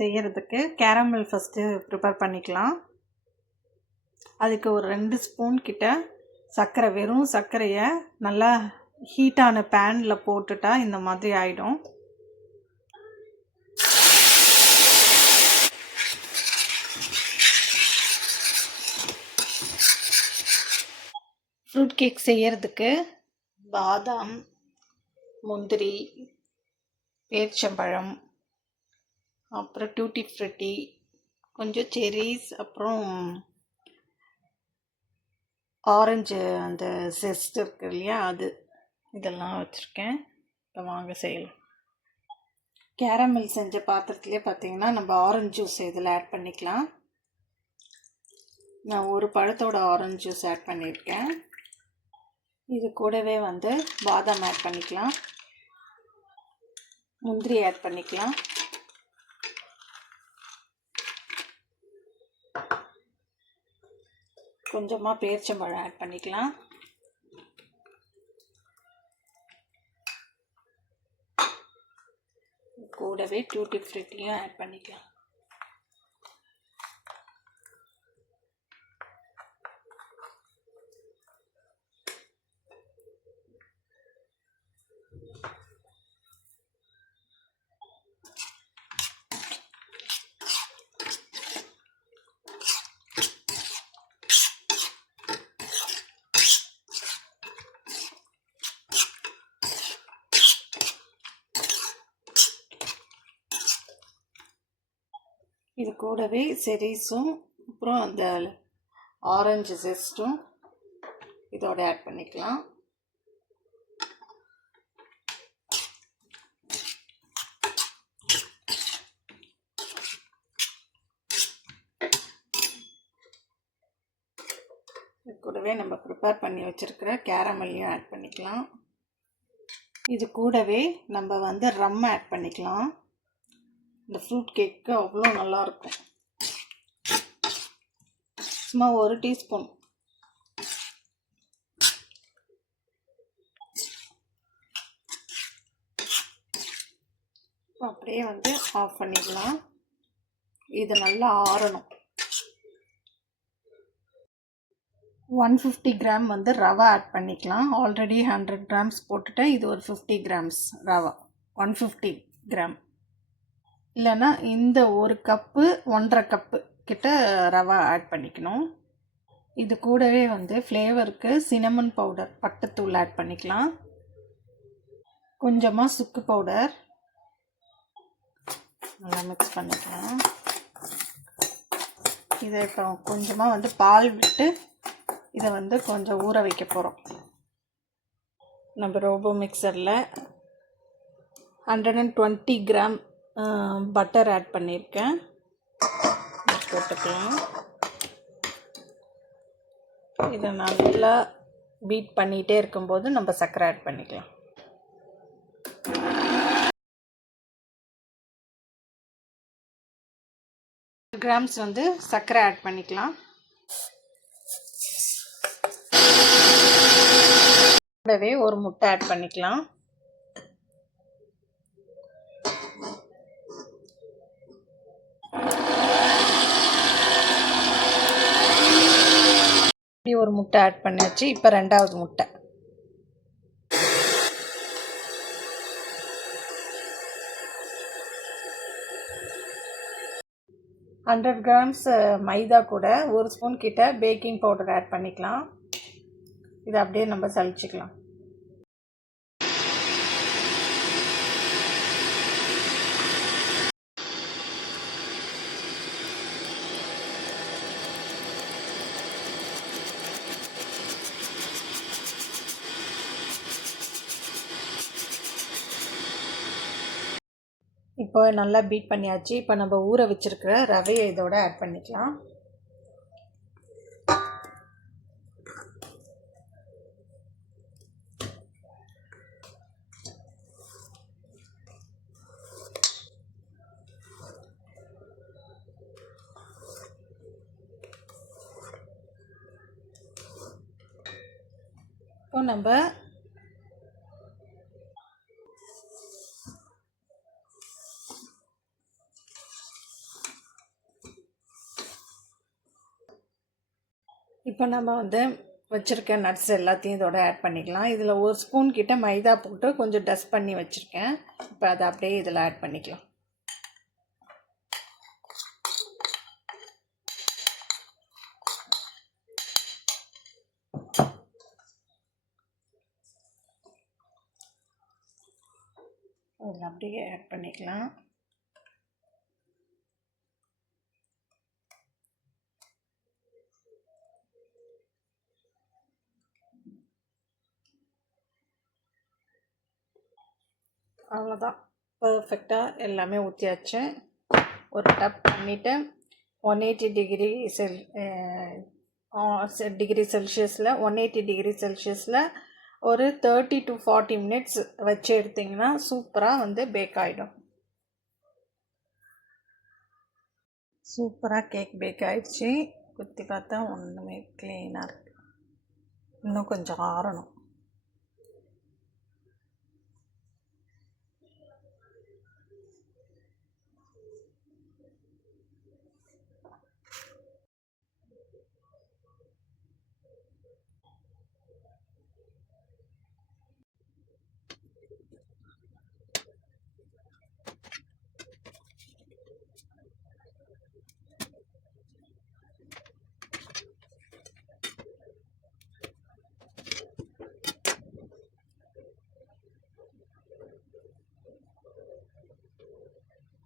செய்கிறதுக்கு caramel first prepare பண்ணிக்கலாம். அதுக்கு ஒரு 2 ஸ்பூன் கிட்ட சர்க்கரை, வெறும் சர்க்கரையை நல்லா ஹீட்டான பேனில் போட்டுட்டா இந்த மாதிரி ஆகிடும். ஃப்ரூட் கேக் செய்கிறதுக்கு பாதாம், முந்திரி, பேரிச்சம்பழம், அப்புறம் டூட்டி ஃப்ரூட்டி, கொஞ்சம் செரீஸ், அப்புறம் ஆரஞ்சு அந்த செஸ்ட் இருக்கு இல்லையா, அது இதெல்லாம் வச்சுருக்கேன். இப்போ வாங்க செய்யலாம். கேரமல் செஞ்ச பாத்திரத்துலேயே பார்த்தீங்கன்னா நம்ம ஆரஞ்சு ஜூஸ் இதில் ஆட் பண்ணிக்கலாம். நான் ஒரு பழத்தோட ஆரஞ்சு ஜூஸ் ஆட் பண்ணியிருக்கேன். இது கூடவே பாதாம் ஆட் பண்ணிக்கலாம், முந்திரி ஆட் பண்ணிக்கலாம், கொஞ்சமாக பேரிச்சம்பழம் ஆட் பண்ணிக்கலாம், கூடவே டூட்டி ஃப்ரூட்டியும் ஆட் பண்ணிக்கலாம். இது கூடவே செரீஸும் அப்புறம் அந்த ஆரஞ்சு ஜெஸ்ட்டும் இதோட ஆட் பண்ணிக்கலாம். இது கூடவே நம்ம ப்ரிப்பேர் பண்ணி வச்சுருக்கிற கேரமல்லையும் ஆட் பண்ணிக்கலாம். இது கூடவே நம்ம ரம் ஆட் பண்ணிக்கலாம். இந்த ஃப்ரூட் கேக்கு அவ்வளோ நல்லாயிருக்கும். சும்மா 1 டீஸ்பூன். அப்படியே ஆஃப் பண்ணிக்கலாம். இது நல்லா ஆறணும். 150 கிராம் ரவை ஆட் பண்ணிக்கலாம். ஆல்ரெடி 100 கிராம்ஸ் போட்டுட்டேன். இது ஒரு 50 கிராம்ஸ் ரவை, 150 கிராம். இல்லைன்னா இந்த ஒரு கப்பு 1.5 கப்பு கிட்ட ரவை ஆட் பண்ணிக்கணும். இது கூடவே ஃப்ளேவருக்கு சினமன் பவுடர், பட்டைத்தூள் ஆட் பண்ணிக்கலாம், கொஞ்சமாக சுக்கு பவுடர், நல்லா மிக்ஸ் பண்ணிக்கலாம். இதை இப்போ கொஞ்சமாக பால் விட்டு இதை கொஞ்சம் ஊற வைக்க போகிறோம். நம்ம ரோபோ மிக்சரில் 120 கிராம் பட்டர் ஆட் பண்ணியிருக்கேன், போட்டுக்கலாம். இதை நல்லா பீட் பண்ணிகிட்டே இருக்கும்போது நம்ம சர்க்கரை ஆட் பண்ணிக்கலாம். கிராம்ஸ் சர்க்கரை ஆட் பண்ணிக்கலாம். கூடவே ஒரு முட்டை ஆட் பண்ணிக்கலாம். ஒரு முட்டை ஆட் பண்ணியாச்சு. இப்போ 2வது முட்டை. $100 கிராம்ஸ் மைதா கூட 1 ஸ்பூன் கிட்ட பேக்கிங் பவுடர் ஆட் பண்ணிக்கலாம். இதை அப்படியே நம்ம சலிச்சுக்கலாம். இப்போ நல்லா பீட் பண்ணியாச்சு. இப்போ நம்ம ஊற வச்சுருக்கிற ரவையை இதோட ஆட் பண்ணிக்கலாம். இப்போ நம்ம இப்போ நம்ம வந்து வச்சுருக்க நட்ஸ் எல்லாத்தையும் இதோட ஆட் பண்ணிக்கலாம். இதில் 1 ஸ்பூன் கிட்ட மைதா போட்டு கொஞ்சம் டஸ்ட் பண்ணி வச்சுருக்கேன். இப்போ அதை அப்படியே இதில் ஆட் பண்ணிக்கலாம். அதில் அப்படியே ஆட் பண்ணிக்கலாம். அவ்வளோதான், பர்ஃபெக்டாக எல்லாமே ஊற்றியாச்சு. ஒரு டப் பண்ணிவிட்டு 180 டிகிரி செல்சியஸில் 180 டிகிரி செல்சியஸில் ஒரு 30 to 40 மினிட்ஸ் வச்சு எடுத்திங்கன்னா சூப்பராக வந்து பேக் ஆகிடும். சூப்பராக கேக் பேக் ஆகிடுச்சு. குத்தி பார்த்தா ஒன்றுமே க்ளீனாக இருக்குது. இன்னும் கொஞ்சம் ஆறணும்.